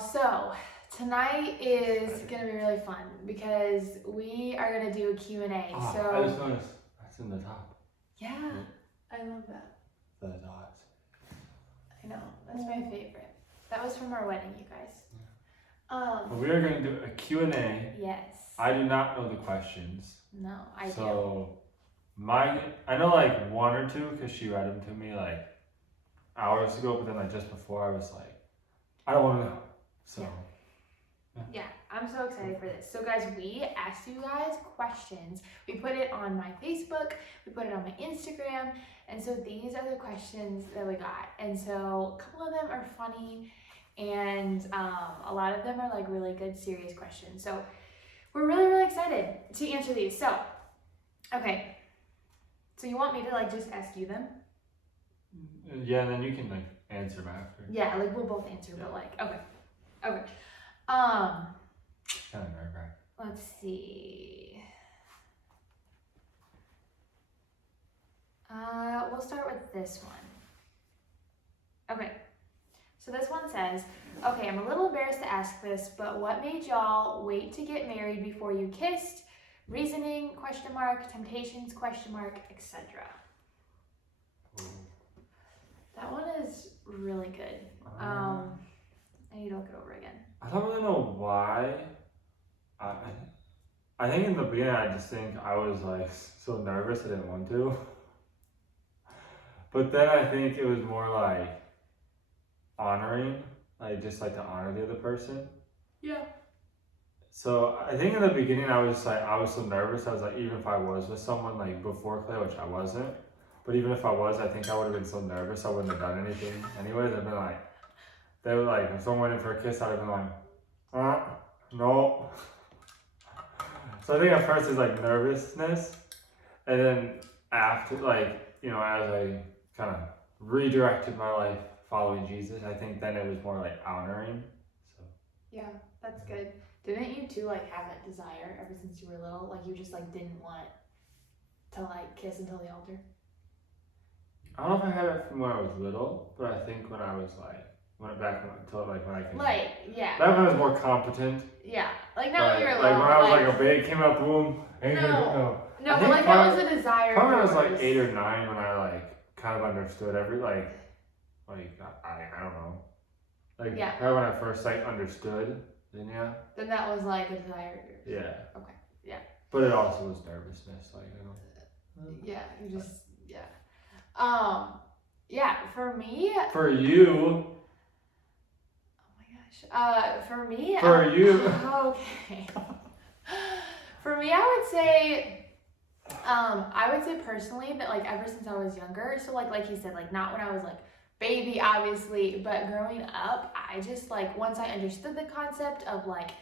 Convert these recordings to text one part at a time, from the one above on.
So tonight is gonna be really fun because we are gonna do a Q&A. So I just noticed that's in the top. Yeah, I love that. The Daws. I know, that's my favorite. That was from our wedding, you guys. Well, we are going to do a Q&A. Yes. I do not know the questions. No, I do. So I know like one or two because she read them to me like hours ago, but then like just before I was like, I don't want to know. So. Yeah, I'm so excited for this. So guys, we asked you guys questions. We put it on my Facebook, we put it on my Instagram, and so these are the questions that we got. And so a couple of them are funny, and a lot of them are like really good, serious questions. So we're really, really excited to answer these. So, okay. So you want me to like just ask you them? Yeah, and then you can like answer them after. Yeah, like we'll both answer, but like, okay. Kind of nerve-wracking. Let's see. We'll start with this one. Okay. So this one says, okay, I'm a little embarrassed to ask this, but what made y'all wait to get married before you kissed? Reasoning, ? Temptations, ? etc. That one is really good. I need to look it over again. I don't really know why. I think in the beginning I just think I was like so nervous I didn't want to. But then I think it was more like honoring, like just like to honor the other person. Yeah. So I think in the beginning I was so nervous. I was like, even if I was with someone like before Clay, which I wasn't, but even if I was, I think I would have been so nervous I wouldn't have done anything. Anyways, I've been like, they were like, if someone went in for a kiss, I'd have been like, no. So I think at first it's like nervousness, and then after, like, you know, as I kind of redirected my life following Jesus, I think then it was more like honoring. So yeah, that's good. Didn't you too like have that desire ever since you were little? Like you just like didn't want to like kiss until the altar? I don't know if I had it from when I was little, but I think when I was like when I can. Like, yeah. Back when I was more competent. Yeah, like not when you were little. Like when I was like a baby, came out the womb. No, but like that was a desire. Probably when I was like 8 or 9 when I like kind of understood I don't know. Like probably when I first like understood, then yeah. Then that was like a desire. Yeah. Okay. Yeah. But it also was nervousness, like I don't. Yeah, you just yeah. For me. For you. For me. For you. Okay. For me, I would say personally that like ever since I was younger, so like you said, like not when I was like baby, obviously, but growing up, I just like once I understood the concept of like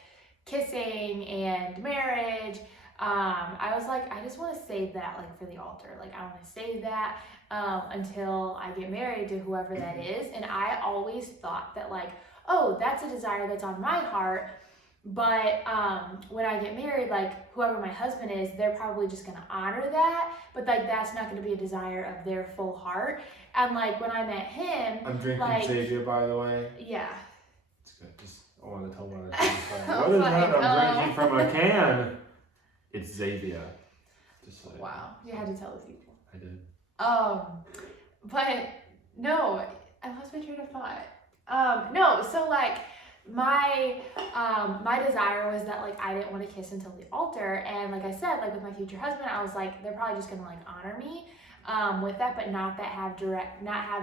kissing and marriage, I was like, I just want to save that like for the altar. Like I want to save that until I get married to whoever that is. And I always thought that like, oh, that's a desire that's on my heart. But when I get married, like whoever my husband is, they're probably just gonna honor that. But like that's not gonna be a desire of their full heart. And like when I met him, I'm drinking like, Xavier, by the way. Yeah. It's good. Just I wanted to tell one of the things. What is that? I'm drinking from a can. It's Xavier. Just like, wow, you had to tell the people. I did. But no, I lost my train of thought. No, so like my desire was that like I didn't want to kiss until the altar, and like I said, like with my future husband, I was like they're probably just gonna like honor me with that, but not have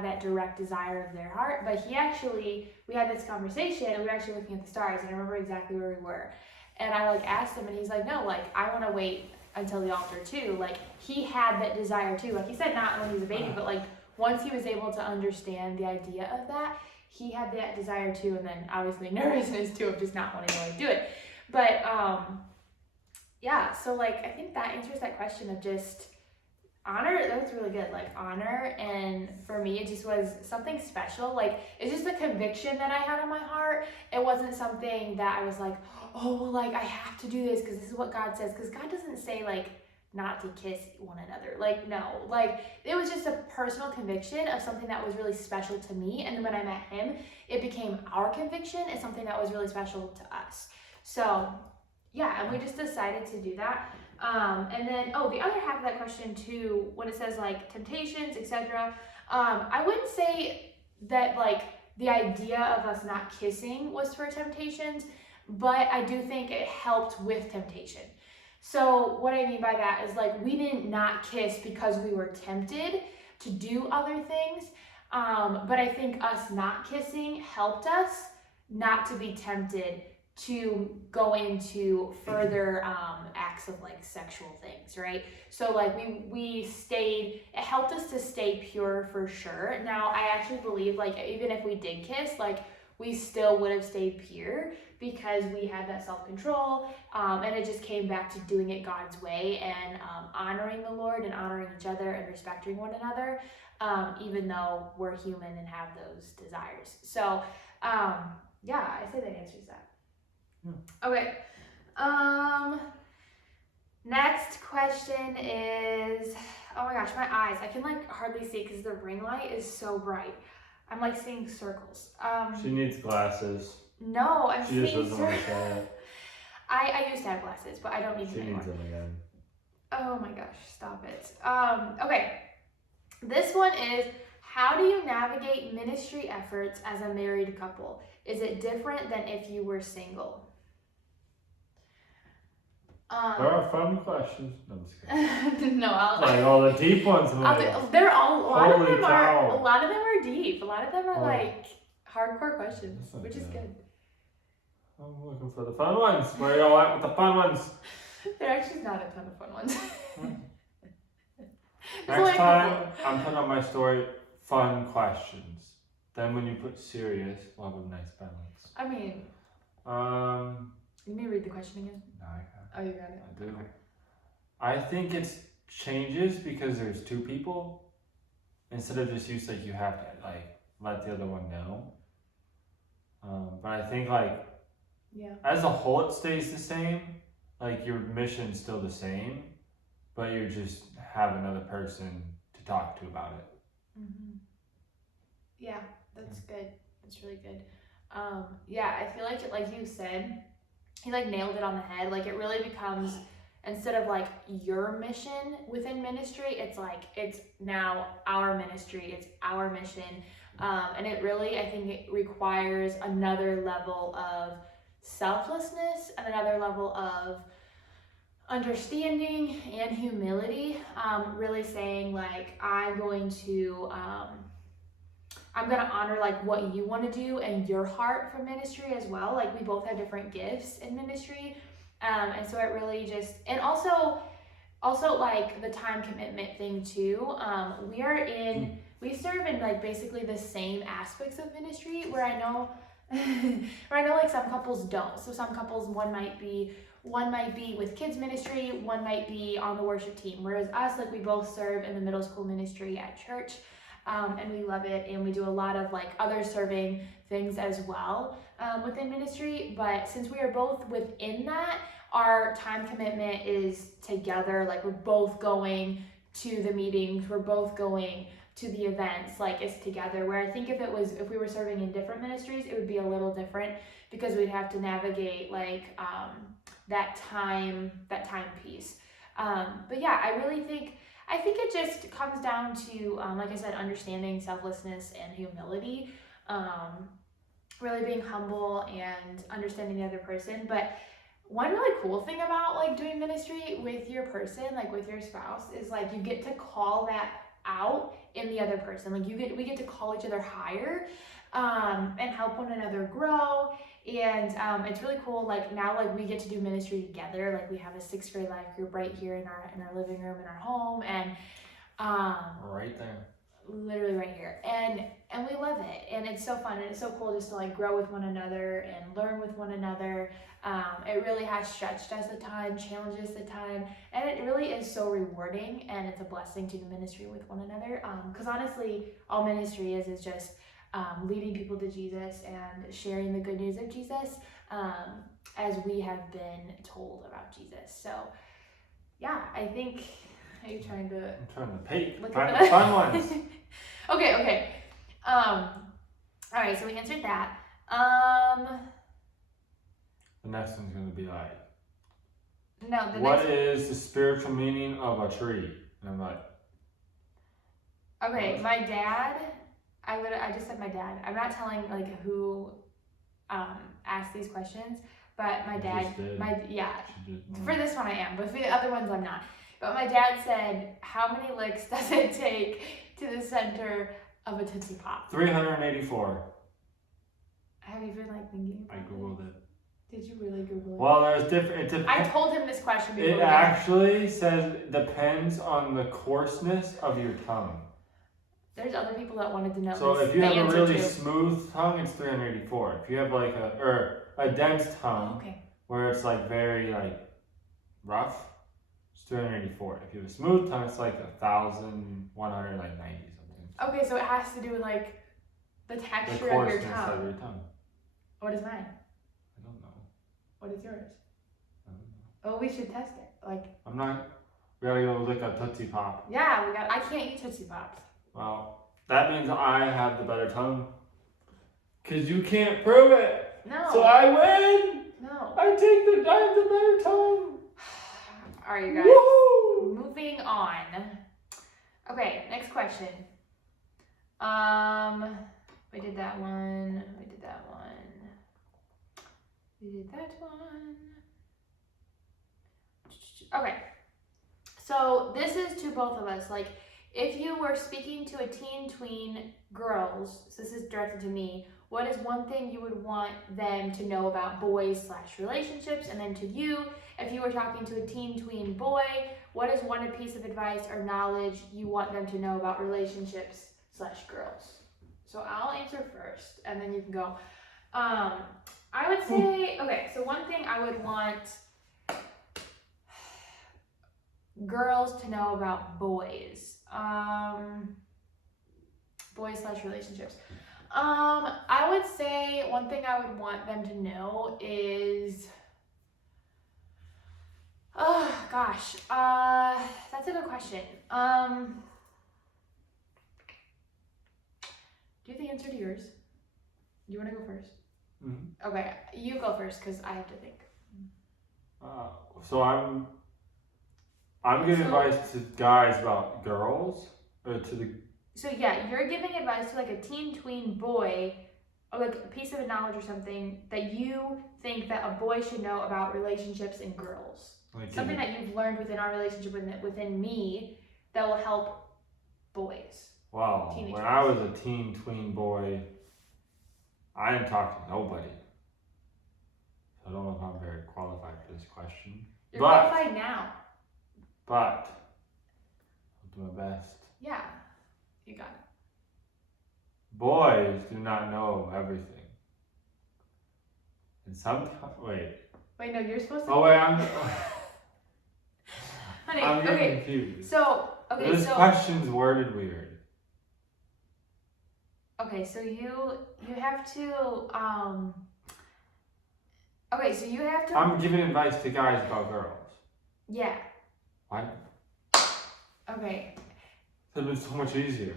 that direct desire of their heart. But we had this conversation, and we were actually looking at the stars, and I remember exactly where we were. And I like asked him, and he's like, no, like I want to wait until the altar too. Like he had that desire too. Like he said, not when he was a baby, but like once he was able to understand the idea of that, he had that desire too. And then obviously nervousness too of just not wanting to like do it. But yeah, so like I think that answers that question of just honor. That was really good, like honor. And for me, it just was something special. Like it's just a conviction that I had in my heart. It wasn't something that I was like, oh, like I have to do this because this is what God says. Because God doesn't say like not to kiss one another. Like, no, like it was just a personal conviction of something that was really special to me. And then when I met him, it became our conviction and something that was really special to us. So yeah, and we just decided to do that. And then, the other half of that question too, when it says like temptations, etc. I wouldn't say that like the idea of us not kissing was for temptations, but I do think it helped with temptation. So what I mean by that is like we didn't not kiss because we were tempted to do other things, but I think us not kissing helped us not to be tempted to go into further acts of like sexual things, right? So like we stayed, it helped us to stay pure for sure. Now I actually believe like even if we did kiss, like we still would have stayed pure because we had that self-control, and it just came back to doing it God's way and honoring the Lord and honoring each other and respecting one another, even though we're human and have those desires. So yeah, I say that answers that. Okay. Next question is, oh my gosh, my eyes, I can like hardly see because the ring light is so bright. I'm like seeing circles. She needs glasses. No, I'm She seeing just doesn't want to circles. say it. I used to have glasses, but I don't need them She anymore. needs them again. Oh my gosh, stop it. Okay. This one is, how do you navigate ministry efforts as a married couple? Is it different than if you were single? There are fun questions. No, I'm just kidding. No, Like all the deep ones. they're all, a lot of them cow. are deep. A lot of them are Oh. like hardcore questions, That's not which is good. good. I'm looking for the fun ones. Where are y'all at with the fun ones? There actually not a ton of fun ones. There's only Next a time, couple. I'm putting on my story fun questions. Then when you put serious, we'll have a nice balance. I mean, you may read the question again. No, I can't. Oh, you got it. I do. Okay. I think it changes because there's two people. Instead of just use like you have to like let the other one know. But I think like Yeah. as a whole it stays the same. Like your mission's still the same, but you just have another person to talk to about it. Mm-hmm. Yeah, that's good. That's really good. Yeah, I feel like you said, he like nailed it on the head. Like it really becomes, instead of like your mission within ministry, it's like it's now our ministry, it's our mission. And it really, I think it requires another level of selflessness and another level of understanding and humility. Really saying like, I'm going to honor like what you want to do and your heart for ministry as well. Like we both have different gifts in ministry. And so it really just, and also like the time commitment thing too. We serve in like basically the same aspects of ministry where I know like some couples don't. So some couples, one might be with kids ministry, one might be on the worship team. Whereas us, like we both serve in the middle school ministry at church. And we love it, and we do a lot of like other serving things as well within ministry. But since we are both within that, our time commitment is together. Like we're both going to the meetings, we're both going to the events, like it's together. Where I think if we were serving in different ministries, it would be a little different because we'd have to navigate like that time piece. But yeah, I think it just comes down to, like I said, understanding selflessness and humility, really being humble and understanding the other person. But one really cool thing about like doing ministry with your person, like with your spouse, is like you get to call that out in the other person. Like we get to call each other higher, and help one another grow. And it's really cool. Like now, like we get to do ministry together. Like we have a 6th grade life group right here in our living room in our home, and right there, literally right here. And we love it. And it's so fun and it's so cool just to like grow with one another and learn with one another. It really has stretched us a ton, challenges the time, and it really is so rewarding. And it's a blessing to do ministry with one another. Because honestly, all ministry is just leading people to Jesus and sharing the good news of Jesus, as we have been told about Jesus. So yeah, I think. Are you trying to? I'm trying to pick. Look Find at the the fun ones. Okay. All right, so we answered that. The next one's gonna be like, No, the what next. is the spiritual meaning of a tree? And I'm like, Okay, my dad. I just said my dad. I'm not telling like who asked these questions, but my you dad. just did. Yeah. She did. For this one I am, but for the other ones I'm not. But my dad said, how many licks does it take to the center of a Tootsie Pop? 384. Have you been like thinking I about googled it? it. Did you really Google it? Well, there's different. I told him this question before. It actually says depends on the coarseness of your tongue. There's other people that wanted to know. So this, if you the have a answer really to. smooth tongue, it's 384. If you have like a dense tongue, Okay. where it's like very like rough, it's 384. If you have a smooth tongue, it's like 1,190 something. Okay, so it has to do with like the The texture of your coarseness tongue. of your tongue. What is mine? I don't know. What is yours? I don't know. Oh, we should test it. Like. I'm not. We gotta go lick a Tootsie Pop. Yeah, I can't eat Tootsie Pops. Well, that means I have the better tongue. Cause you can't prove it. No. So I win. No. I have the better tongue. All right, guys. Woo! Moving on. Okay, next question. We did that one. We did that one. We did that one. Okay. So this is to both of us. Like, if you were speaking to a teen tween girls, so this is directed to me, what is one thing you would want them to know about boys/relationships? And then to you, if you were talking to a teen tween boy, what is one piece of advice or knowledge you want them to know about relationships/girls? So I'll answer first, and then you can go. I would say, okay, so one thing I would want girls to know about boys. Boys/relationships. I would say one thing I would want them to know is, oh gosh, that's a good question. Do you have the answer to yours? Do you want to go first? Mm-hmm. Okay, you go first because I have to think. So I'm giving advice to guys about girls, or to the. So yeah, you're giving advice to like a teen tween boy, or like a piece of knowledge or something that you think that a boy should know about relationships and girls. Like Something that you've learned within our relationship within me that will help boys. Wow, Teenagers. when I was a teen tween boy, I didn't talk to nobody. So I don't know if I'm very qualified for this question. You're qualified now. But I'll do my best. Yeah, you got it. Boys do not know everything. And sometimes, Wait, no, you're supposed to. Oh wait, Honey, I'm getting okay. confused. So, okay, This so. question's worded weird. Okay, so you have to Okay, so you have to. I'm giving advice to guys about girls. Yeah. Why? Okay. It would have been so much easier.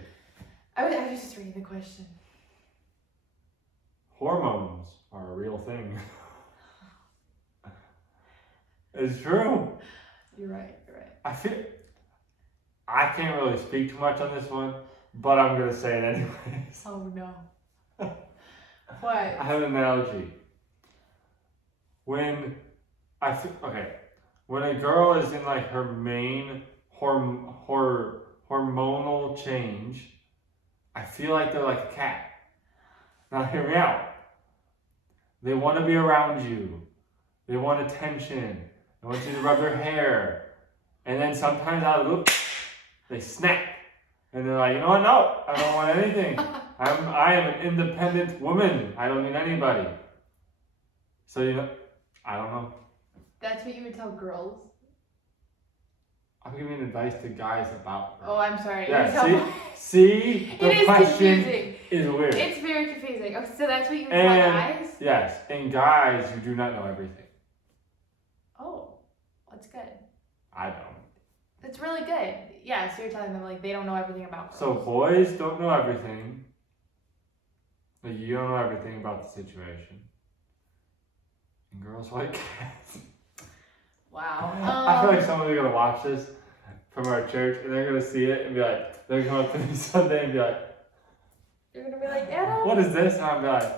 I was just reading the question. Hormones are a real thing. It's true. You're right. I can't really speak too much on this one, but I'm gonna say it anyways. Oh no. What? I have an analogy. When a girl is in like her main hormonal change, I feel like they're like a cat. Now hear me out. They want to be around you. They want attention. They want you to rub their hair. And then sometimes out of the loop, they snap. And they're like, you know what? No, I don't want anything. I am an independent woman. I don't need anybody. So I don't know. That's what you would tell girls? I'm giving advice to guys about girls. Oh, I'm sorry. Yeah, see? The It is question confusing. is weird. It's very confusing. Okay, so that's what you would tell guys? Yes, and guys, you do not know everything. Oh, that's good. I don't. That's really good. Yeah, so you're telling them like they don't know everything about girls. So boys don't know everything. Like you don't know everything about the situation. And girls like cats. Wow. I feel like someone's gonna watch this from our church and they're gonna see it and be like, they're gonna come up to me Sunday and be like, you're gonna be like, Adam. what is this? And I'll be like,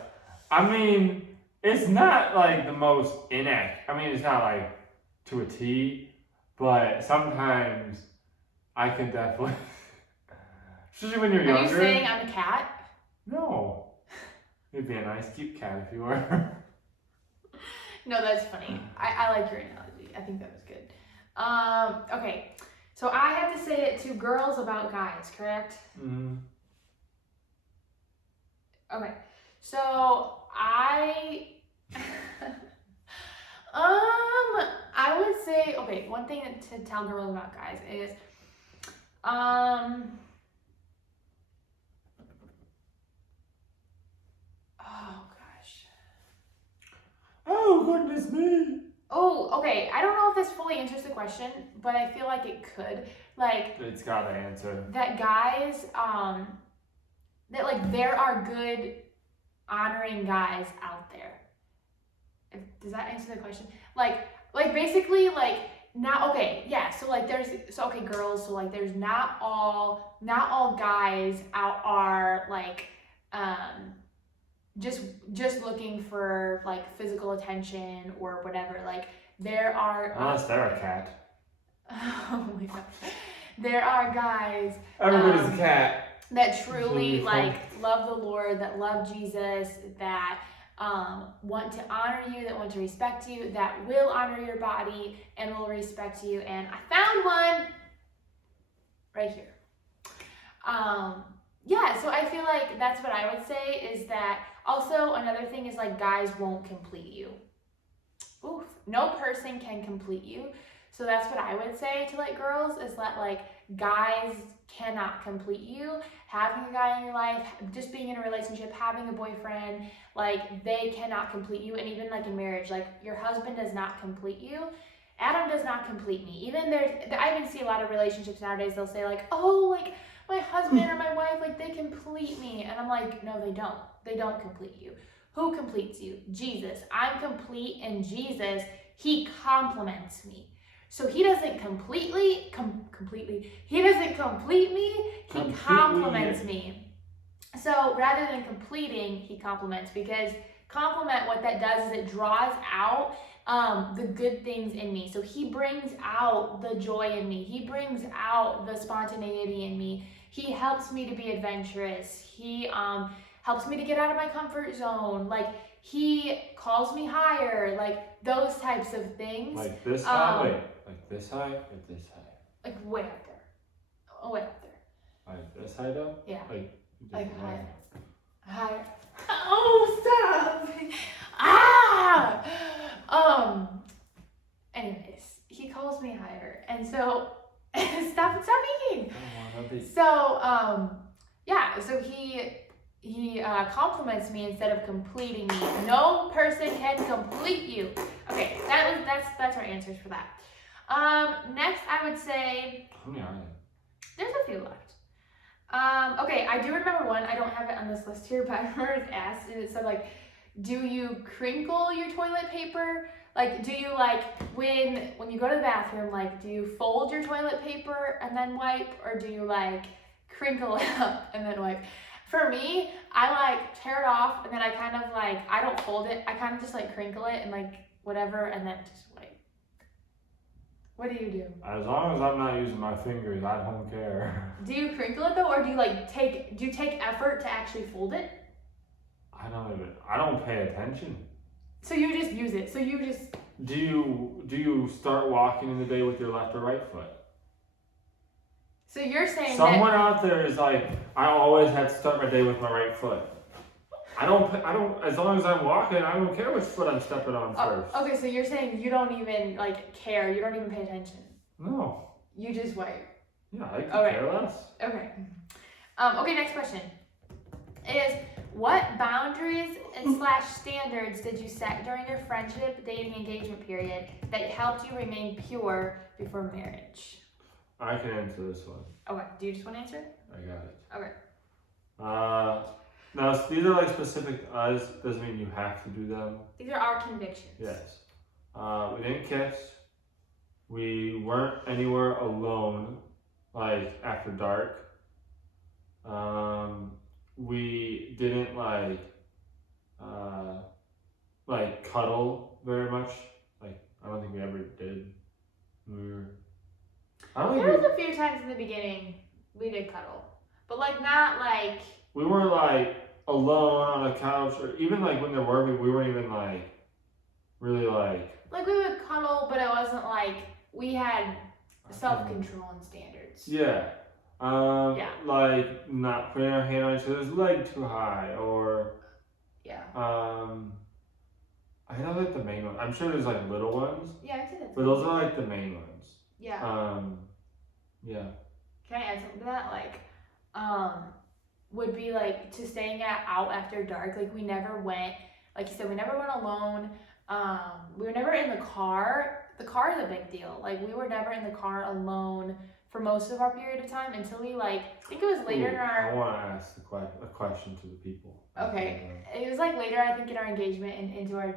I mean, it's not like the most inaccurate. I mean, it's not like to a T, but sometimes I can definitely, especially when you're younger. Are you saying I'm a cat? No. You'd be a nice, cute cat if you were. No, that's funny. I like your analogy. I think that was good. Okay. So I have to say it to girls about guys, correct? Mm-hmm. Okay. So I would say, okay, one thing to tell girls about guys is oh gosh. Oh, goodness me. Oh, okay. I don't know if this fully answers the question, but I feel like it could. Like, it's got to answer. that guys, that like there are good, honoring guys out there. Does that answer the question? Like basically, like, not okay. Yeah. So like, okay, girls. So like, there's not all guys out are like, just looking for like physical attention or whatever. Like there are Unless they're a cat. oh my gosh. There are guys Everybody's a cat. that truly like love the Lord, that love Jesus, that want to honor you, that want to respect you, that will honor your body and will respect you. And I found one right here. Yeah, so I feel like that's what I would say is that also another thing is like guys won't complete you. Oof, no person can complete you. So that's what I would say to like girls is that like guys cannot complete you. Having a guy in your life, just being in a relationship, having a boyfriend, like they cannot complete you. And even like in marriage, like your husband does not complete you. Adam does not complete me. Even I even see a lot of relationships nowadays, they'll say like, oh, like my husband or my wife, like they complete me. And I'm like, no, they don't. They don't complete you. Who completes you? Jesus. I'm complete in Jesus. He complements me. So he doesn't completely, he doesn't complete me, he complements me. So rather than completing, he complements, because compliment, what that does is it draws out the good things in me. So he brings out the joy in me. He brings out the spontaneity in me. He helps me to be adventurous. He helps me to get out of my comfort zone. Like he calls me higher, like those types of things. Like this high, wait, like this high or this high? Like way up there. Oh, way up there. Like this high though? Yeah. Like higher. Higher. Oh, stop! Anyways, he calls me higher, and so stop eating. So yeah, so he compliments me instead of completing me. No person can complete you. Okay, that's our answers for that. Next I would say, how many are there? There's a few left. Okay, I do remember one. I don't have it on this list here, but I remember it asked, and it said like, do you crinkle your toilet paper? Like, do you like when you go to the bathroom, like, do you fold your toilet paper and then wipe, or do you like crinkle it up and then wipe? For me, I like tear it off and then I kind of like, I don't fold it. I kind of just like crinkle it and like whatever and then just wipe. What do you do? As long as I'm not using my fingers, I don't care. Do you crinkle it though, or do you take effort to actually fold it? I don't pay attention. So you just use it. Do you start walking in the day with your left or right foot? So you're saying someone out there is like, I always have to start my day with my right foot. I don't, as long as I'm walking, I don't care which foot I'm stepping on first. Okay, so you're saying you don't even like care, you don't even pay attention. No. You just wipe. Yeah, I could care less. Okay. Okay, next question is, What boundaries and slash standards did you set during your friendship, dating, engagement period that helped you remain pure before marriage? I can answer this one. Okay, do you just want to answer it? I got it. Okay. Now, these are like specific to us. Doesn't mean you have to do them. These are our convictions. Yes. We didn't kiss. We weren't anywhere alone, like after dark. We didn't like cuddle very much. Like I don't think we ever did. I don't think There was a few times in the beginning we did cuddle, but like not like. we weren't like alone on a couch, or even like when there were, we weren't even like really like. Like we would cuddle, but it wasn't like we had self-control and standards. Yeah. Like not putting our hand on each other's leg too high, or Yeah. I know like the main one. I'm sure there's like little ones. Yeah, I did it. But those are like the main ones. Yeah. Yeah. Can I add something to that? Like, would be like to staying out after dark. Like we never went, like you said, we never went alone. We were never in the car. The car is a big deal. Like we were never in the car alone for most of our period of time until we like, I think it was later in our. I want to ask a question to the people. Okay. It was like later, I think, in our engagement and into our,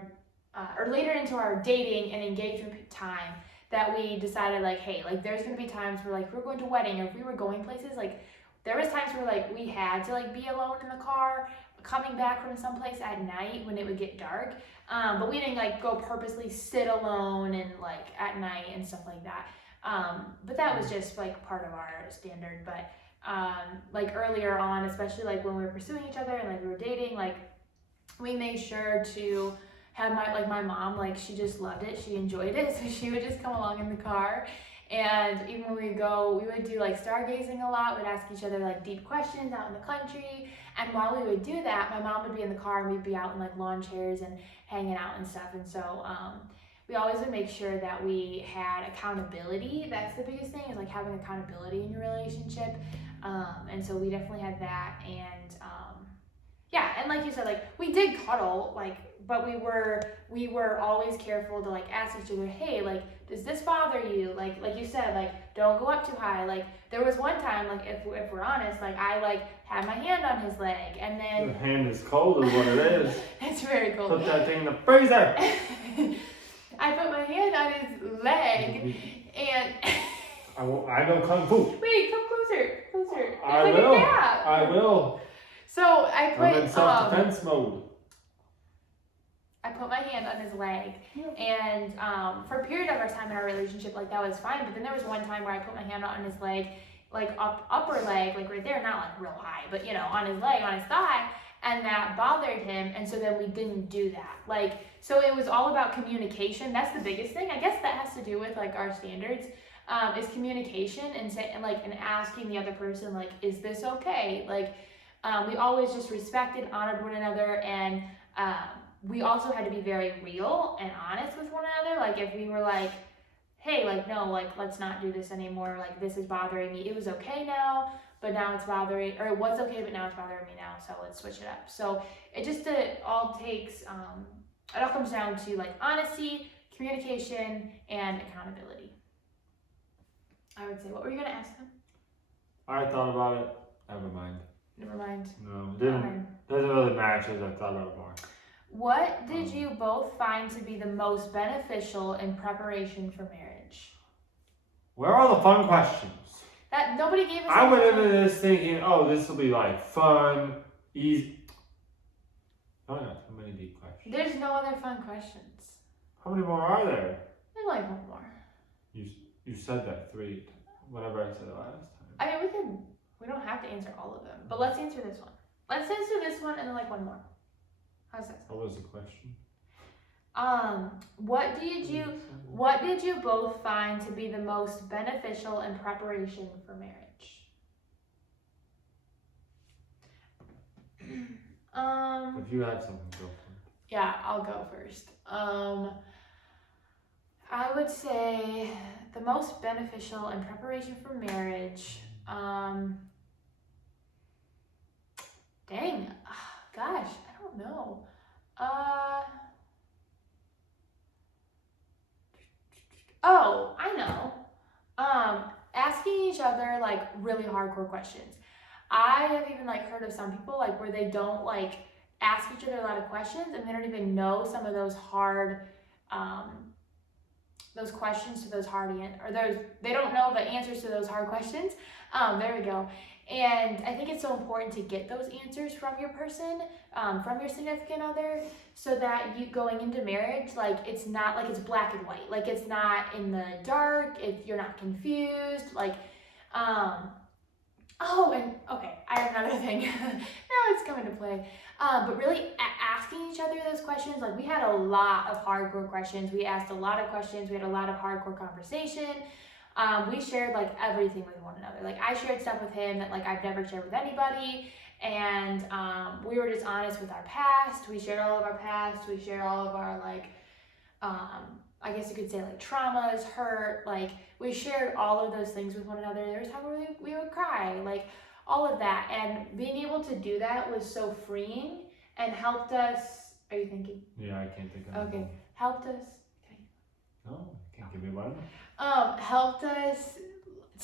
or later into our dating and engagement time that we decided like, hey, like there's gonna be times where like we're going to a wedding or if we were going places, like there was times where like we had to like be alone in the car coming back from someplace at night when it would get dark. But we didn't like go purposely sit alone and like at night and stuff like that. But that was just like part of our standard. But like earlier on, especially like when we were pursuing each other and like we were dating, like we made sure to have my mom, like she just loved it, she enjoyed it, so she would just come along in the car. And even when we go, we would do like stargazing a lot. We'd ask each other like deep questions out in the country. And while we would do that, my mom would be in the car and we'd be out in like lawn chairs and hanging out and stuff. And so we always would make sure that we had accountability. That's the biggest thing, is like having accountability in your relationship. And so we definitely had that. And yeah, and like you said, like we did cuddle, like, but we were always careful to like ask each other, hey, like, does this bother you? Like you said, like, don't go up too high. Like there was one time, like if we're honest, like I like had my hand on his leg, and then your hand is cold, is what it is. It's very cold. Put that thing in the freezer. I put my hand on his leg, and I know kung fu. wait, come closer. There's I like will. a gap. I will. So I I'm in put self-defense mode. I put my hand on his leg, and for a period of our time in our relationship, like that was fine. But then there was one time where I put my hand on his leg, like upper leg, like right there, not like real high, but you know, on his leg, on his thigh, and that bothered him. And so then we didn't do that. Like, so it was all about communication. That's the biggest thing. I guess that has to do with like our standards, is communication and asking the other person, like, is this okay? Like, we always just respected, honored one another, and we also had to be very real and honest with one another. Like if we were like, hey, like no, like let's not do this anymore, like this is bothering me. It was okay now, but now it's bothering, or it was okay, but now it's bothering me now, so let's switch it up. So it all takes, it all comes down to like honesty, communication, and accountability. I would say. What were you gonna ask them? I thought about it. Never mind. Never mind. No, doesn't really match as I thought about it more. What did you both find to be the most beneficial in preparation for marriage? Where are the fun questions? That nobody gave us. I went into this thinking, oh, this will be like fun, easy. Oh yeah, so many deep questions. There's no other fun questions. How many more are there? There's like one more. You said that 3 whenever I said it last time. I mean, we don't have to answer all of them, but let's answer this one. Let's answer this one and then like one more. How's that? What was the question? What did you both find to be the most beneficial in preparation for marriage? If you had something, go for it. Yeah, I'll go first. I would say the most beneficial in preparation for marriage, dang. Gosh, I don't know. Oh, I know. Asking each other like really hardcore questions. I have even like heard of some people like where they don't like ask each other a lot of questions and they don't even know some of those hard those questions to those they don't know the answers to those hard questions. There we go. And I think it's so important to get those answers from your person, from your significant other, so that you going into marriage, like it's not like it's black and white, like it's not in the dark, if you're not confused, like, oh, and okay, I have another thing. Now it's coming to play. But really asking each other those questions, like we had a lot of hardcore questions. We asked a lot of questions. We had a lot of hardcore conversation. We shared like everything with one another. Like I shared stuff with him that like I've never shared with anybody. And we were just honest with our past. We shared all of our past. We shared all of our like, I guess you could say like traumas, hurt, like we shared all of those things with one another. There was time where we would cry, like all of that. And being able to do that was so freeing and helped us. Are you thinking? Yeah, I can't think of Okay. anything. Helped us. No, can't give me one. Helped us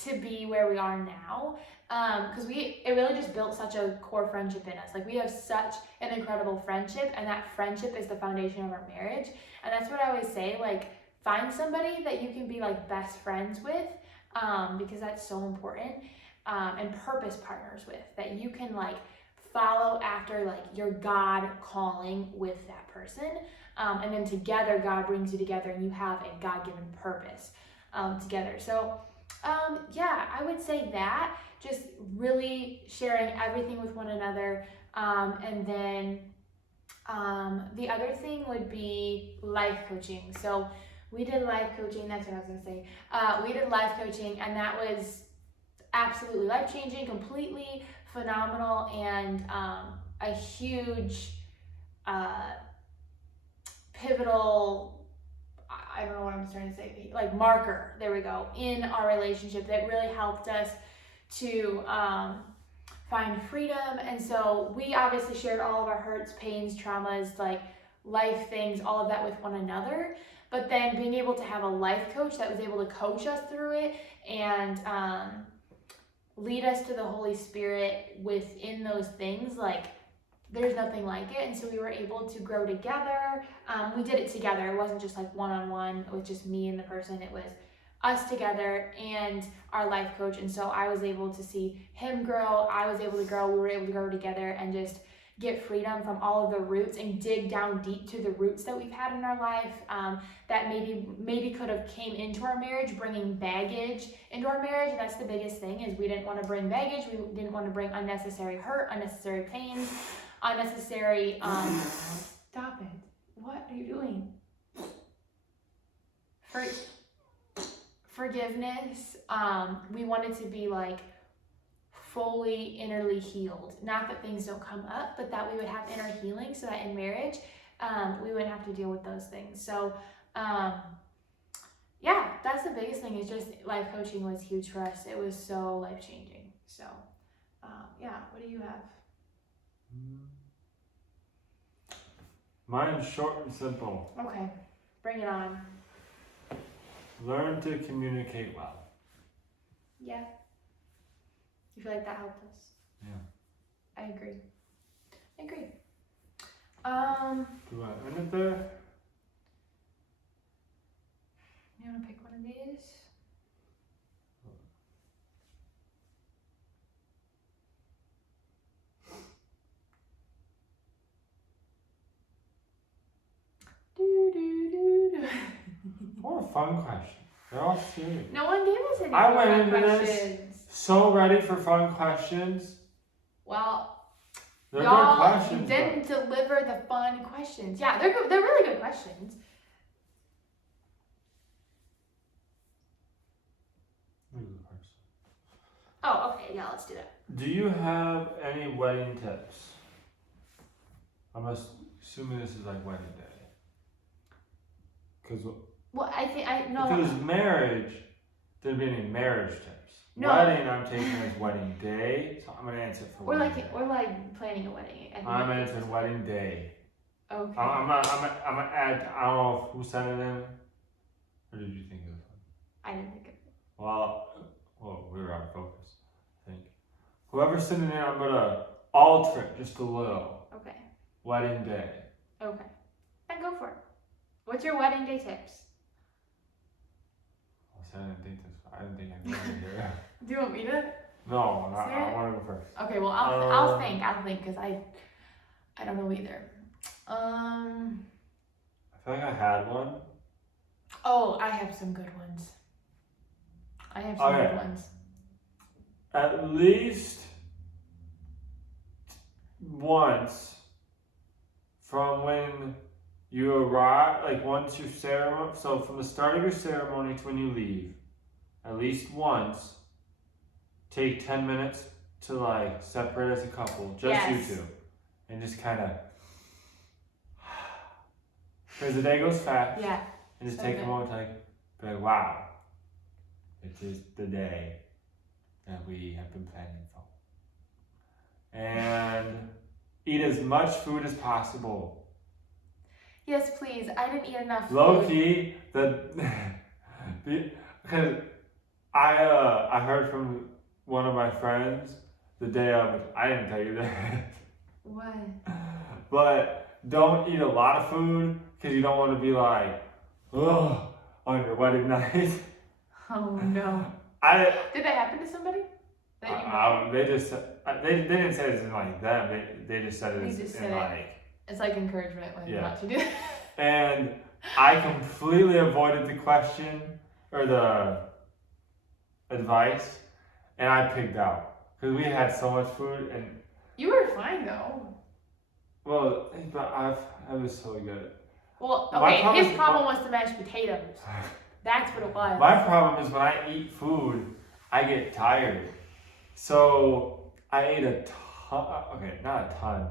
to be where we are now. Because it really just built such a core friendship in us. Like we have such an incredible friendship, and that friendship is the foundation of our marriage. And that's what I always say, like find somebody that you can be like best friends with, because that's so important, and purpose partners with, that you can like follow after like your God calling with that person. And then together God brings you together and you have a God-given purpose together. So yeah, I would say that, just really sharing everything with one another. And then the other thing would be life coaching. So we did life coaching, that's what I was gonna say. We did life coaching, and that was absolutely life-changing, completely phenomenal, and a huge pivotal, I don't know what I'm trying to say, like marker, there we go, in our relationship that really helped us to find freedom. And so we obviously shared all of our hurts, pains, traumas, like life things, all of that with one another. But then being able to have a life coach that was able to coach us through it and lead us to the Holy Spirit within those things, like there's nothing like it. And so we were able to grow together. We did it together. It wasn't just like one-on-one with just me and the person. It was us together and our life coach. And so I was able to see him grow. I was able to grow. We were able to grow together and just get freedom from all of the roots and dig down deep to the roots that we've had in our life, that maybe could have came into our marriage, bringing baggage into our marriage. And that's the biggest thing, is we didn't want to bring baggage. We didn't want to bring unnecessary hurt, unnecessary pains, unnecessary stop it, what are you doing? Forgiveness. We wanted to be like fully innerly healed. Not that things don't come up, but that we would have inner healing, so that in marriage we wouldn't have to deal with those things. So yeah, that's the biggest thing, is just life coaching was huge for us. It was so life-changing. So yeah, what do you have? Mine's short and simple. Okay, bring it on. Learn to communicate well. Yeah. You feel like that helped us? Yeah. I agree. Do I end it there? You want to pick one of these? What a fun question. They're all serious. No one gave us any I went fun into questions. this so ready for fun questions. Well, They're y'all, good questions. you didn't deliver the fun questions. Yeah, they're good. They're really good questions. Oh, okay. Yeah, let's do that. Do you have any wedding tips? I'm assuming this is like wedding day. Because Well, I think I know. if it was marriage, there'd be any marriage tips. No. Wedding, I'm taking as wedding day, so I'm gonna answer for Or wedding day. planning a wedding. I think I'm that's- answering wedding day. Okay. I'm gonna add. I don't know who sent it in. Or did you think of this one? I didn't think of it. Well, we were out of focus. I think. Whoever's sending it in, I'm gonna alter it just a little. Okay. Wedding day. Okay. Then go for it. What's your wedding day tips? I didn't think this. I didn't think I could here. Do you want me to? No, I want to go first. Okay. Well, I'll think because I don't know either. I feel like I had one. Oh, I have some good ones. Good ones. At least once from when you arrive, like once your ceremony, so from the start of your ceremony to when you leave, at least once, take 10 minutes to like separate as a couple, just you two, and just kind of, because the day goes fast. Yeah. And just take a moment to be like, wow, it is the day that we have been planning for. And eat as much food as possible. Yes, please. I didn't eat enough Low food. key, because I heard from one of my friends the day of, I didn't tell you that. What? But don't eat a lot of food because you don't want to be like, oh, on your wedding night. Oh no. Did that happen to somebody? They just they didn't say it's like them. They just said it's it's like encouragement when you're not to do it. And I completely avoided the question or the advice, and I picked out because we had so much food and you were fine though. Well, but I was so good. Well, okay, his problem was the mashed potatoes. That's what it was. My problem is when I eat food, I get tired. So I ate a ton, okay, not a ton,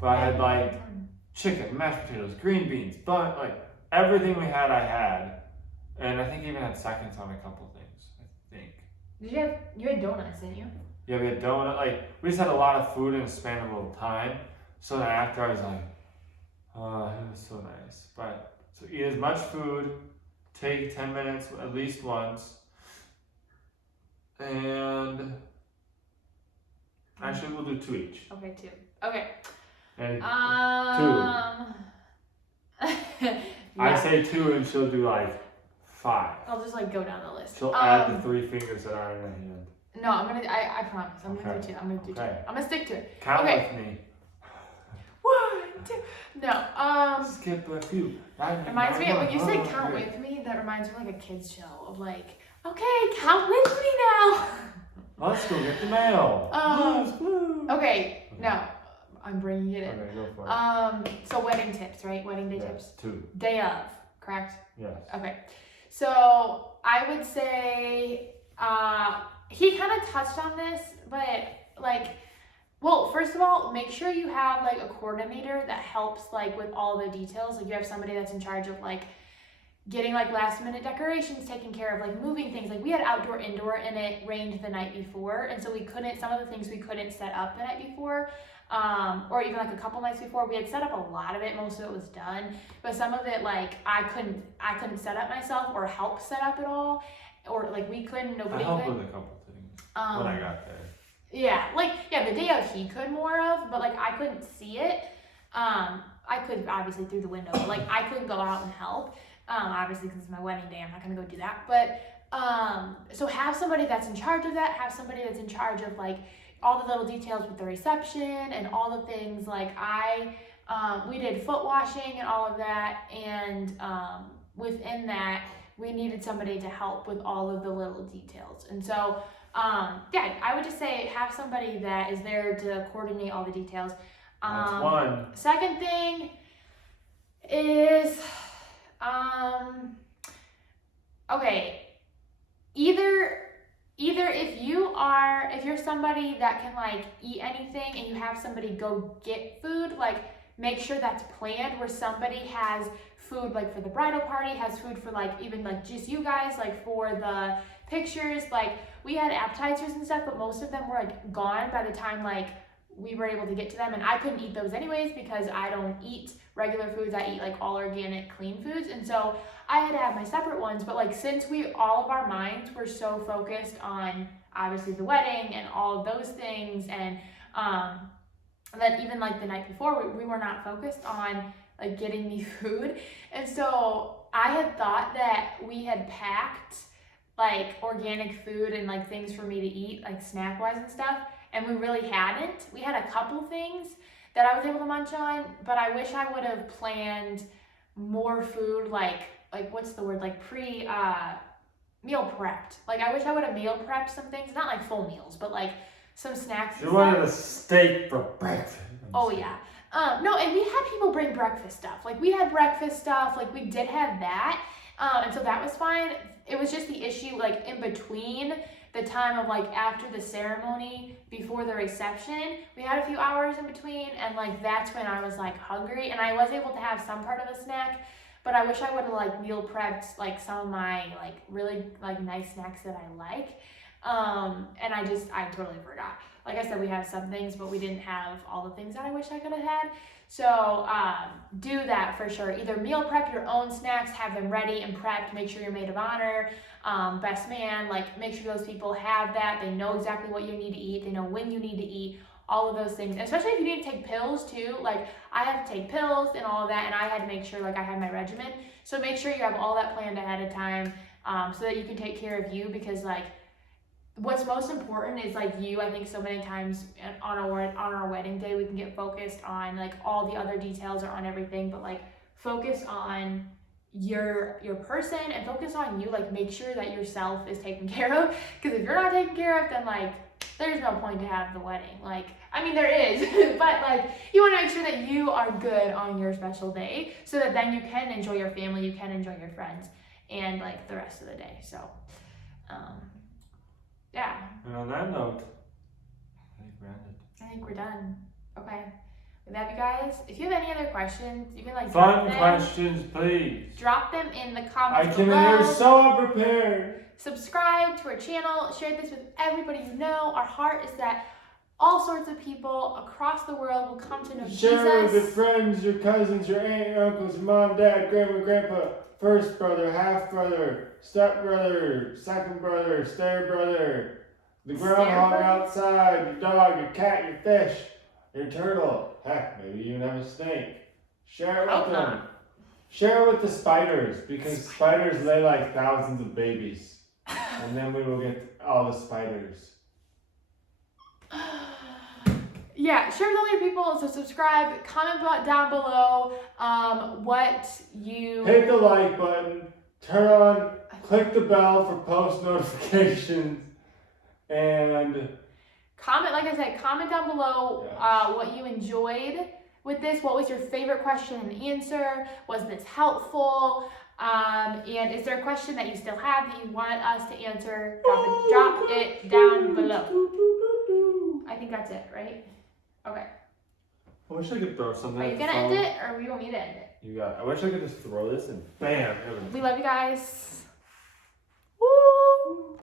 but I had like chicken, mashed potatoes, green beans, bun, like everything we had, I had. And I think I even had seconds on a couple things, I think. You had donuts, didn't you? Yeah, we had donut, like, we just had a lot of food in a span of a little time. So then after I was like, oh, it was so nice. But, so eat as much food, take 10 minutes at least once, and actually we'll do 2 each. Okay, 2. Okay. And 2. Yeah. I say 2 and she'll do like 5. I'll just like go down the list. She'll add the 3 fingers that are in the hand. No, I promise. I'm gonna do 2. I'm gonna do 2. I'm gonna stick to it. Count with me. 1, 2. No. Skip a few. Reminds me when you say count with me. That reminds me of like a kids show of like, okay, count with me now. Let's go get the mail. Okay. No, I'm bringing it in. Okay, go for it. So wedding tips, right? Wedding day tips. 2. Day of, correct? Yes. Okay. So I would say he kind of touched on this, but like, well, first of all, make sure you have like a coordinator that helps like with all the details. Like you have somebody that's in charge of like getting like last minute decorations taken care of, like moving things. Like we had outdoor, indoor, and it rained the night before, and so some of the things we couldn't set up the night before. Or even like a couple nights before. We had set up a lot of it, most of it was done, but some of it like I couldn't set up myself or help set up at all, or like we couldn't, nobody could. I helped with a couple things when I got there. Yeah, the day of he could more of, but like I couldn't see it. I could obviously through the window, but like I couldn't go out and help. Obviously because it's my wedding day, I'm not gonna go do that. But so have somebody that's in charge of that. Have somebody that's in charge of like all the little details with the reception and all the things. Like we did foot washing and all of that, and within that we needed somebody to help with all of the little details. And so yeah, I would just say have somebody that is there to coordinate all the details. That's one. Second thing is okay, either if you're somebody that can like eat anything and you have somebody go get food, like make sure that's planned where somebody has food like for the bridal party, has food for like even like just you guys, like for the pictures. Like we had appetizers and stuff, but most of them were like gone by the time like we were able to get to them, and I couldn't eat those anyways because I don't eat regular foods. I eat like all organic clean foods, and so I had to have my separate ones. But like since all of our minds were so focused on obviously the wedding and all of those things, and then even like the night before we were not focused on like getting me food. And so I had thought that we had packed like organic food and like things for me to eat, like snack wise and stuff, and we really hadn't. We had a couple things that I was able to munch on, but I wish I would have planned more food, like what's the word, like meal prepped. Like I wish I would have meal prepped some things, not like full meals, but like some snacks. You wanted a steak for breakfast. Oh yeah. No, and we had people bring breakfast stuff. Like we had breakfast stuff, like we did have that. And so that was fine. It was just the issue like in between the time of like after the ceremony, before the reception, we had a few hours in between, and like that's when I was like hungry, and I was able to have some part of a snack, but I wish I would have like meal prepped like some of my like really like nice snacks that I like. And I totally forgot. Like I said, we have some things, but we didn't have all the things that I wish I could have had. So do that for sure. Either meal prep your own snacks, have them ready and prepped, make sure you're maid of honor, best man, like make sure those people have that. They know exactly what you need to eat. They know when you need to eat, all of those things. And especially if you need to take pills too. Like I have to take pills and all of that, and I had to make sure like I had my regimen. So make sure you have all that planned ahead of time, so that you can take care of you, because like what's most important is like you. I think so many times on our wedding day we can get focused on like all the other details or on everything, but like focus on your person and focus on you. Like make sure that yourself is taken care of, because if you're not taken care of, then like there's no point to have the wedding. Like I mean there is but like you want to make sure that you are good on your special day, so that then you can enjoy your family, you can enjoy your friends, and like the rest of the day. So yeah. And on that note, I think we're done. Okay. We love you guys. If you have any other questions, you can like fun questions, please. Drop them in the comments I came below. in here so unprepared. Subscribe to our channel. Share this with everybody you know. Our heart is that all sorts of people across the world will come to know Jesus. Share with your friends, your cousins, your aunt, your uncles, your mom, dad, grandma, grandpa, first brother, half brother, step brother, second brother, stair brother, the groundhog outside, your dog, your cat, your fish, your turtle. Heck, maybe you even have a snake. Share it with them. Share it with the spiders, because spiders lay like thousands of babies. And then we will get all the spiders. Yeah, share with all your people. So subscribe, comment down below what you... Hit the like button, click the bell for post notifications, and... Comment, like I said, comment down below what you enjoyed with this. What was your favorite question and answer? Was this helpful? And is there a question that you still have that you want us to answer? Drop it down below. I think that's it, right? Okay. I wish I could throw something. Are you gonna end it, or you want me to end it? You got it. I wish I could just throw this and bam. We love you guys.